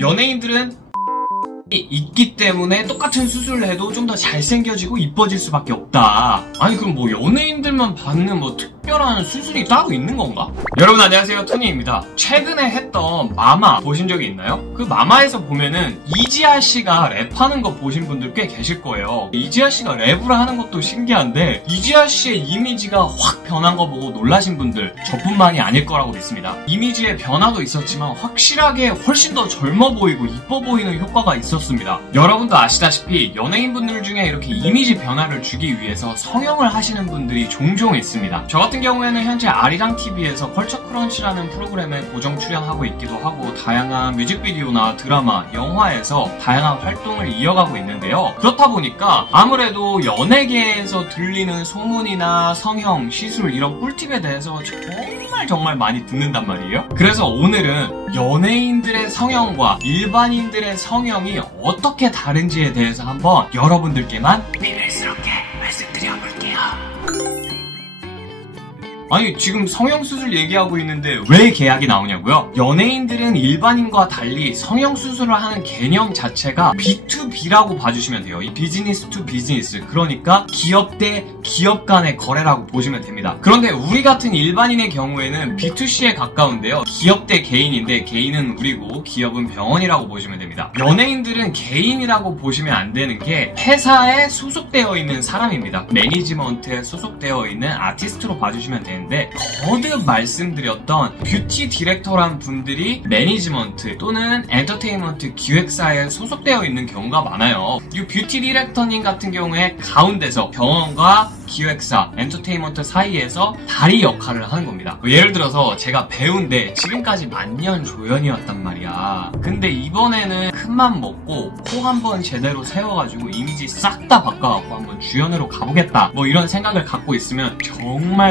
연예인들은 있기 때문에 똑같은 수술을 해도 좀 더 잘생겨지고 이뻐질 수밖에 없다. 아니 그럼 뭐 연예인들만 받는 뭐 특별한 수술이 따로 있는 건가? 여러분 안녕하세요, 토니입니다. 최근에 했던 마마 보신 적이 있나요? 그 마마에서 보면은 이지아 씨가 랩하는 거 보신 분들 꽤 계실 거예요. 이지아 씨가 랩을 하는 것도 신기한데 이지아 씨의 이미지가 확 변한 거 보고 놀라신 분들 저뿐만이 아닐 거라고 믿습니다. 이미지의 변화도 있었지만 확실하게 훨씬 더 젊어 보이고 이뻐 보이는 효과가 있었습니다. 여러분도 아시다시피 연예인분들 중에 이렇게 이미지 변화를 주기 위해서 성형을 하시는 분들이 종종 있습니다. 저 같은 경우에는 현재 아리랑TV에서 컬처크런치라는 프로그램에 고정 출연하고 있기도 하고 다양한 뮤직비디오나 드라마, 영화에서 다양한 활동을 이어가고 있는데요. 그렇다 보니까 아무래도 연예계에서 들리는 소문이나 성형, 시술 이런 꿀팁에 대해서 정말 많이 듣는단 말이에요. 그래서 오늘은 연예인들의 성형과 일반인들의 성형이 어떻게 다른지에 대해서 한번 여러분들께만 비밀스럽게 말씀드려볼게요. 아니 지금 성형수술 얘기하고 있는데 왜 계약이 나오냐고요? 연예인들은 일반인과 달리 성형수술을 하는 개념 자체가 B2B라고 봐주시면 돼요. 이 비즈니스 투 비즈니스, 그러니까 기업 대 기업 간의 거래라고 보시면 됩니다. 그런데 우리 같은 일반인의 경우에는 B2C에 가까운데요. 기업 대 개인인데 개인은 우리고 기업은 병원이라고 보시면 됩니다. 연예인들은 개인이라고 보시면 안 되는 게 회사에 소속되어 있는 사람입니다. 매니지먼트에 소속되어 있는 아티스트로 봐주시면 되는데 거듭 말씀드렸던 뷰티 디렉터란 분들이 매니지먼트 또는 엔터테인먼트 기획사에 소속되어 있는 경우가 많아요. 이 뷰티 디렉터님 같은 경우에 가운데서 병원과 기획사, 엔터테인먼트 사이에서 다리 역할을 하는 겁니다. 예를 들어서 제가 배우인데 지금까지 만년조연이었단 말이야. 근데 이번에는 큰맘 먹고 코 한번 제대로 세워가지고 이미지 싹 다 바꿔갖고 한번 주연으로 가보겠다, 뭐 이런 생각을 갖고 있으면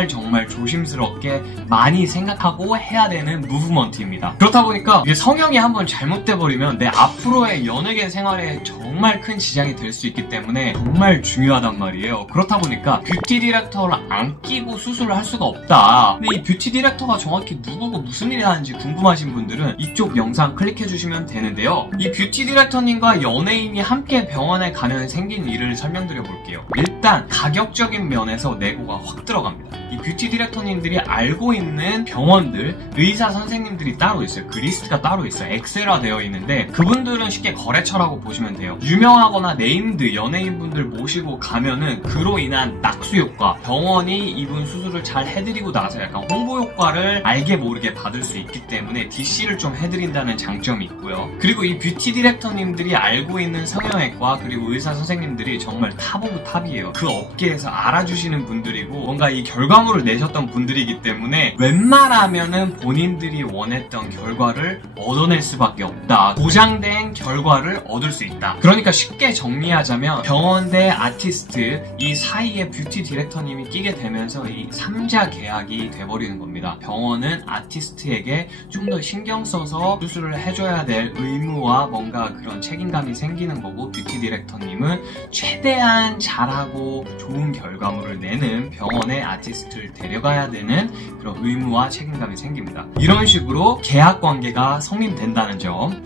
정말 조심스럽게 많이 생각하고 해야 되는 무브먼트입니다. 그렇다 보니까 이게 성형이 한번 잘못돼버리면 내 앞으로의 연예계 생활에 정말 큰 지장이 될 수 있기 때문에 정말 중요하단 말이에요. 그렇다 보니까 뷰티 디렉터를 안 끼고 수술을 할 수가 없다. 근데 이 뷰티 디렉터가 정확히 누구고 무슨 일을 하는지 궁금하신 분들은 이쪽 영상 클릭해주시면 되는데요. 이 뷰티 디렉터님과 연예인이 함께 병원에 가면 생긴 일을 설명드려 볼게요. 일단 가격적인 면에서 내고가 확 들어갑니다. 이 뷰티 디렉터님들이 알고 있는 병원들, 의사 선생님들이 따로 있어요. 그 리스트가 따로 있어요. 엑셀화 되어 있는데 그분들은 쉽게 거래처라고 보시면 돼요. 유명하거나 네임드 연예인분들 모시고 가면은 그로 인한 낙수 효과, 병원이 이분 수술을 잘 해드리고 나서 약간 홍보 효과를 알게 모르게 받을 수 있기 때문에 DC를 좀 해드린다는 장점이 있고요. 그리고 이 뷰티 디렉터님들이 알고 있는 성형외과 그리고 의사 선생님들이 정말 탑 오브 탑이에요. 그 업계에서 알아주시는 분들이고 뭔가 이 결과물을 내셨던 분들이기 때문에 웬만하면은 본인들이 원했던 결과를 얻어낼 수밖에 없다. 보장된 결과를 얻을 수 있다. 그러니까 쉽게 정리하자면 병원 대 아티스트 이 사이에 뷰티 디렉터님이 끼게 되면서 이 3자 계약이 돼버리는 겁니다. 병원은 아티스트에게 좀 더 신경 써서 수술을 해줘야 될 의무와 뭔가 그런 책임감이 생기는 거고, 뷰티 디렉터님은 최대한 잘하고 좋은 결과물을 내는 병원의 아티스트를 데려가야 되는 그런 의무와 책임감이 생깁니다. 이런 식으로 계약 관계가 성립된다는 점.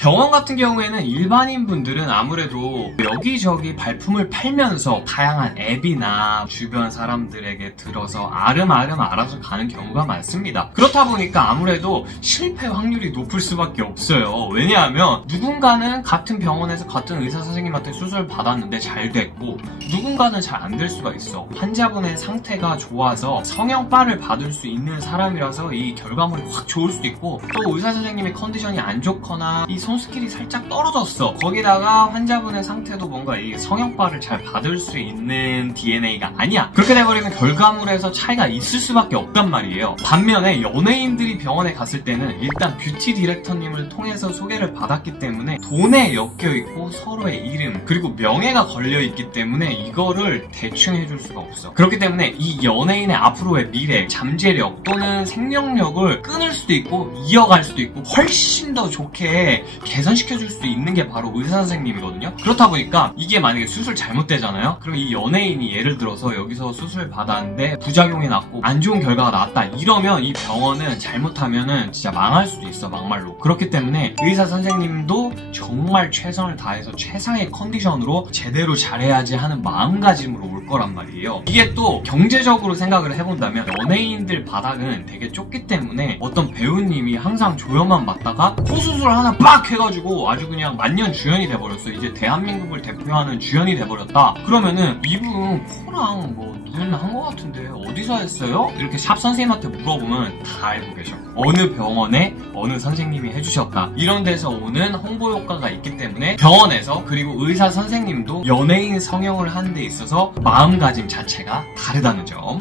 병원 같은 경우에는 일반인 분들은 아무래도 여기저기 발품을 팔면서 다양한 앱이나 주변 사람들에게 들어서 아름아름 알아서 가는 경우가 많습니다. 그렇다 보니까 아무래도 실패 확률이 높을 수밖에 없어요. 왜냐하면 누군가는 같은 병원에서 같은 의사 선생님한테 수술을 받았는데 잘 됐고 누군가는 잘 안 될 수가 있어. 환자분의 상태가 좋아서 성형바를 받을 수 있는 사람이라서 이 결과물이 확 좋을 수도 있고, 또 의사 선생님의 컨디션이 안 좋거나 이 손 스킬이 살짝 떨어졌어. 거기다가 환자분의 상태도 뭔가 이 성형바를 잘 받을 수 있는 DNA가 아니야. 그렇게 돼버리면 결과물에서 차이가 있을 수밖에 없단 말이에요. 반면에 연예인들이 병원에 갔을 때는 일단 뷰티 디렉터님을 통해서 소개를 받았기 때문에 돈에 엮여있고 서로의 이름 그리고 명예가 걸려있기 때문에 이거를 대충 해줄 수가 없어. 그렇기 때문에 이 연예인의 앞으로의 미래, 잠재력 또는 생명력을 끊을 수도 있고 이어갈 수도 있고 훨씬 더 좋게 개선시켜줄 수 있는 게 바로 의사 선생님이거든요. 그렇다 보니까 이게 만약에 수술 잘못되잖아요. 그럼 이 연예인이 예를 들어서 여기서 수술 받았는데 부작용이 났고 안 좋은 결과가 나왔다 이러면 이 병원은 잘못하면은 진짜 망할 수도 있어, 막말로. 그렇기 때문에 의사 선생님도 정말 최선을 다해서 최상의 컨디션으로 제대로 잘해야지 하는 마음가짐으로 올 거란 말이에요. 이게 또 경제적으로 생각을 해본다면 연예인들 바닥은 되게 좁기 때문에 어떤 배우님이 항상 조연만 맡다가 코 수술 하나 빡 해가지고 아주 그냥 만년주연이 돼버렸어. 이제 대한민국을 대표하는 주연이 돼버렸다. 그러면은 이분 코랑 뭐 눈 한 것 같은데 어디서 했어요? 이렇게 샵 선생님한테 물어보면 다 알고 계셔. 어느 병원에 어느 선생님이 해주셨다. 이런 데서 오는 홍보 효과가 있기 때문에 병원에서 그리고 의사 선생님도 연예인 성형을 하는 데 있어서 마음가짐 자체가 다르다는 점.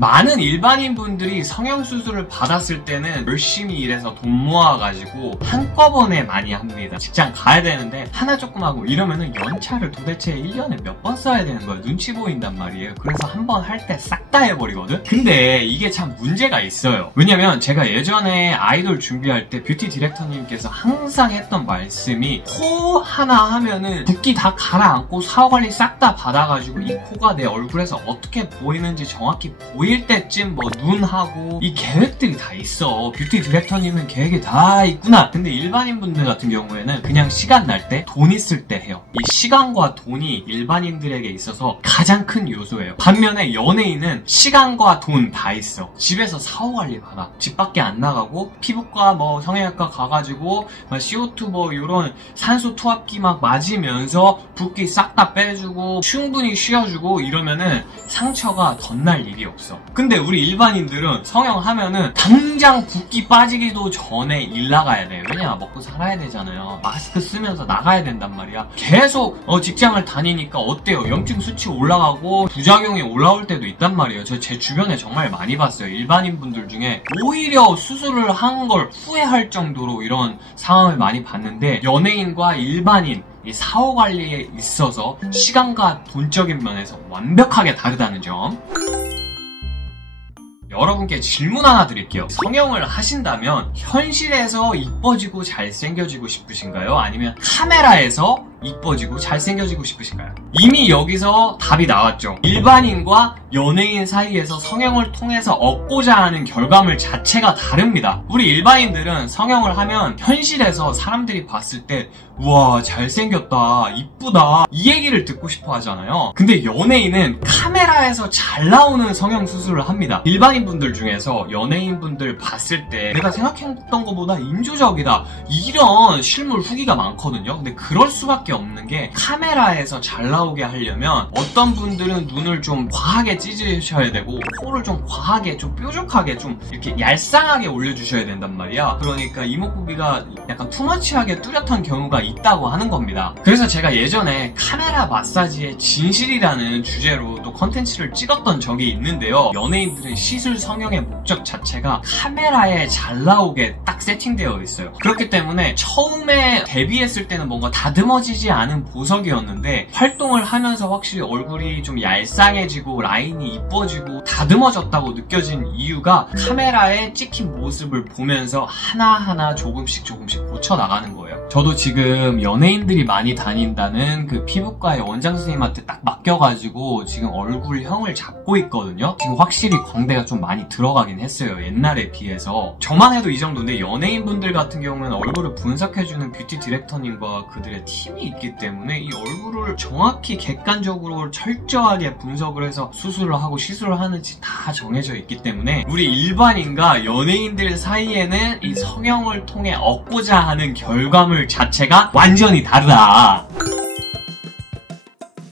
많은 일반인 분들이 성형수술을 받았을 때는 열심히 일해서 돈 모아가지고 한꺼번에 많이 합니다. 직장 가야 되는데 하나 조금 하고 이러면은 연차를 도대체 1년에 몇 번 써야 되는 거야. 눈치 보인단 말이에요. 그래서 한 번 할 때 싹 다 해버리거든? 근데 이게 참 문제가 있어요. 왜냐면 제가 예전에 아이돌 준비할 때 뷰티 디렉터님께서 항상 했던 말씀이 코 하나 하면은 붓기 다 가라앉고 사후관리 싹 다 받아가지고 이 코가 내 얼굴에서 어떻게 보이는지 정확히 보일 때쯤 뭐 눈하고 이 계획들이 다 있어. 뷰티 디렉터님은 계획이 다 있구나. 근데 일반인 분들 같은 경우에는 그냥 시간 날 때, 돈 있을 때 해요. 이 시간과 돈이 일반인들에게 있어서 가장 큰 요소예요. 반면에 연예인은 시간과 돈 다 있어. 집에서 사후관리 받아. 집 밖에 안 나가고 피부과 뭐 성형외과 가가지고 CO2 뭐 요런 산소 투합기 막 맞으면서 붓기 싹 다 빼주고 충분히 쉬어주고 이러면은 상처가 덧날 일이 없어. 근데 우리 일반인들은 성형하면은 당장 붓기 빠지기도 전에 일 나가야 돼. 왜냐? 먹고 살아야 되잖아요. 마스크 쓰면서 나가야 된단 말이야. 계속 직장을 다니니까 어때요? 염증 수치 올라가고 부작용이 올라올 때도 있단 말이에요. 제 주변에 정말 많이 봤어요. 일반인 분들 중에 오히려 수술을 한 걸 후회할 정도로 이런 상황을 많이 봤는데 연예인과 일반인 이 사후 관리에 있어서 시간과 돈적인 면에서 완벽하게 다르다는 점. 여러분께 질문 하나 드릴게요. 성형을 하신다면 현실에서 이뻐지고 잘생겨지고 싶으신가요? 아니면 카메라에서 이뻐지고 잘생겨지고 싶으신가요? 이미 여기서 답이 나왔죠. 일반인과 연예인 사이에서 성형을 통해서 얻고자 하는 결과물 자체가 다릅니다. 우리 일반인들은 성형을 하면 현실에서 사람들이 봤을 때 우와 잘생겼다 이쁘다 이 얘기를 듣고 싶어 하잖아요. 근데 연예인은 카메라에서 잘 나오는 성형수술을 합니다. 일반인분들 중에서 연예인분들 봤을 때 내가 생각했던 것보다 인조적이다 이런 실물 후기가 많거든요. 근데 그럴 수밖에 없는 게 카메라에서 잘 나오게 하려면 어떤 분들은 눈을 좀 과하게 찢으셔야 되고 코를 좀 과하게 좀 뾰족하게 좀 이렇게 얄쌍하게 올려주셔야 된단 말이야. 그러니까 이목구비가 약간 투머치하게 뚜렷한 경우가 있다고 하는 겁니다. 그래서 제가 예전에 카메라 마사지의 진실이라는 주제로 또 컨텐츠를 찍었던 적이 있는데요. 연예인들의 시술 성형의 목적 자체가 카메라에 잘 나오게 딱 세팅되어 있어요. 그렇기 때문에 처음에 데뷔했을 때는 뭔가 다듬어지지 않은 보석이었는데 활동을 하면서 확실히 얼굴이 좀 얄쌍해지고 라인이 이뻐지고 다듬어졌다고 느껴진 이유가 카메라에 찍힌 모습을 보면서 하나하나 조금씩 고쳐 나가는 거예요. 저도 지금 연예인들이 많이 다닌다는 그 피부과의 원장 선생님한테 딱 맡겨가지고 지금 얼굴형을 잡고 있거든요. 지금 확실히 광대가 좀 많이 들어가긴 했어요. 옛날에 비해서. 저만 해도 이 정도인데 연예인분들 같은 경우는 얼굴을 분석해주는 뷰티 디렉터님과 그들의 팀이 있기 때문에 이 얼굴을 정확히 객관적으로 철저하게 분석을 해서 수술을 하고 시술을 하는지 다 정해져 있기 때문에 우리 일반인과 연예인들 사이에는 이 성형을 통해 얻고자 하는 결과물 자체가 완전히 다르다.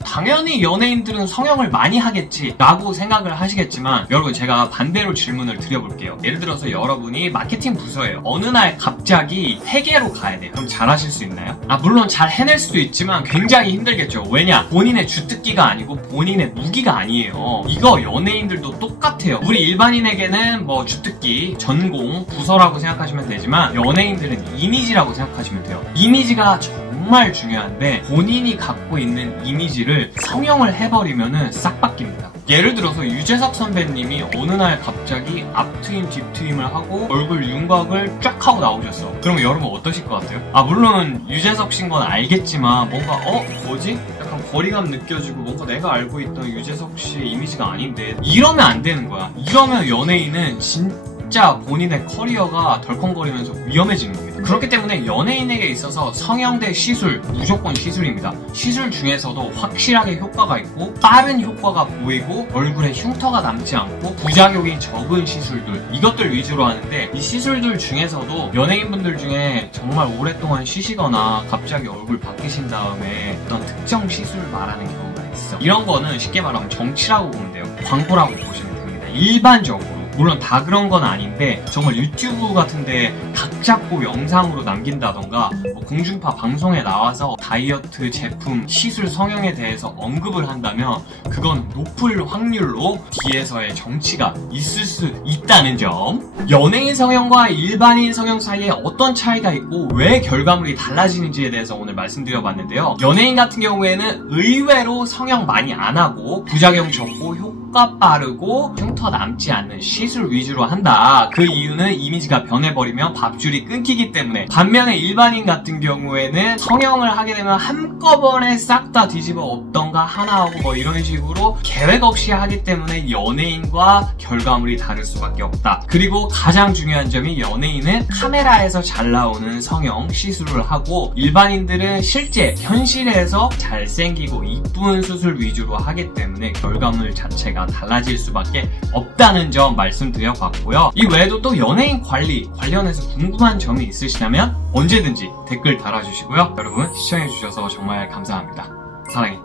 당연히 연예인들은 성형을 많이 하겠지 라고 생각을 하시겠지만 여러분 제가 반대로 질문을 드려볼게요. 예를 들어서 여러분이 마케팅 부서예요. 어느 날 갑자기 회계로 가야 돼. 그럼 잘하실 수 있나요? 물론 잘 해낼 수도 있지만 굉장히 힘들겠죠. 왜냐? 본인의 주특기가 아니고 본인의 무기가 아니에요. 이거 연예인들도 똑같아요. 우리 일반인에게는 뭐 주특기, 전공, 부서라고 생각하시면 되지만 연예인들은 이미지라고 생각하시면 돼요. 이미지가 정말 중요한데 본인이 갖고 있는 이미지를 이거를 성형을 해버리면은 싹 바뀝니다. 예를 들어서 유재석 선배님이 어느 날 갑자기 앞트임 뒷트임을 하고 얼굴 윤곽을 쫙 하고 나오셨어. 그러면 여러분 어떠실 것 같아요? 물론 유재석 씨인 건 알겠지만 뭔가 뭐지? 약간 거리감 느껴지고 뭔가 내가 알고 있던 유재석 씨의 이미지가 아닌데, 이러면 안 되는 거야. 이러면 연예인은 진짜 본인의 커리어가 덜컹거리면서 위험해지는 겁니다. 그렇기 때문에 연예인에게 있어서 성형 대 시술, 무조건 시술입니다. 시술 중에서도 확실하게 효과가 있고 빠른 효과가 보이고 얼굴에 흉터가 남지 않고 부작용이 적은 시술들, 이것들 위주로 하는데, 이 시술들 중에서도 연예인분들 중에 정말 오랫동안 쉬시거나 갑자기 얼굴 바뀌신 다음에 어떤 특정 시술을 말하는 경우가 있어. 이런 거는 쉽게 말하면 정치라고 보면 돼요. 광고라고 보시면 됩니다. 일반적으로. 물론 다 그런 건 아닌데, 정말 유튜브 같은데 각 잡고 영상으로 남긴다던가 공중파 방송에 나와서 다이어트 제품, 시술, 성형에 대해서 언급을 한다면 그건 높을 확률로 뒤에서의 정치가 있을 수 있다는 점. 연예인 성형과 일반인 성형 사이에 어떤 차이가 있고 왜 결과물이 달라지는지에 대해서 오늘 말씀드려봤는데요. 연예인 같은 경우에는 의외로 성형 많이 안 하고 부작용 적고 효과 빠르고 흉터 남지 않는 시술 위주로 한다. 그 이유는 이미지가 변해버리면 밥줄이 끊기기 때문에. 반면에 일반인 같은 경우에는 성형을 하게 되면 한꺼번에 싹 다 뒤집어 엎던가 하나 하고 이런 식으로 계획 없이 하기 때문에 연예인과 결과물이 다를 수밖에 없다. 그리고 가장 중요한 점이, 연예인은 카메라에서 잘 나오는 성형, 시술을 하고 일반인들은 실제 현실에서 잘생기고 이쁜 수술 위주로 하기 때문에 결과물 자체가 달라질 수밖에 없다는 점 말씀드려봤고요. 이 외에도 또 연예인 관련해서 궁금한 점이 있으시다면 언제든지 댓글 달아주시고요. 여러분 시청해주셔서 정말 감사합니다. 사랑해.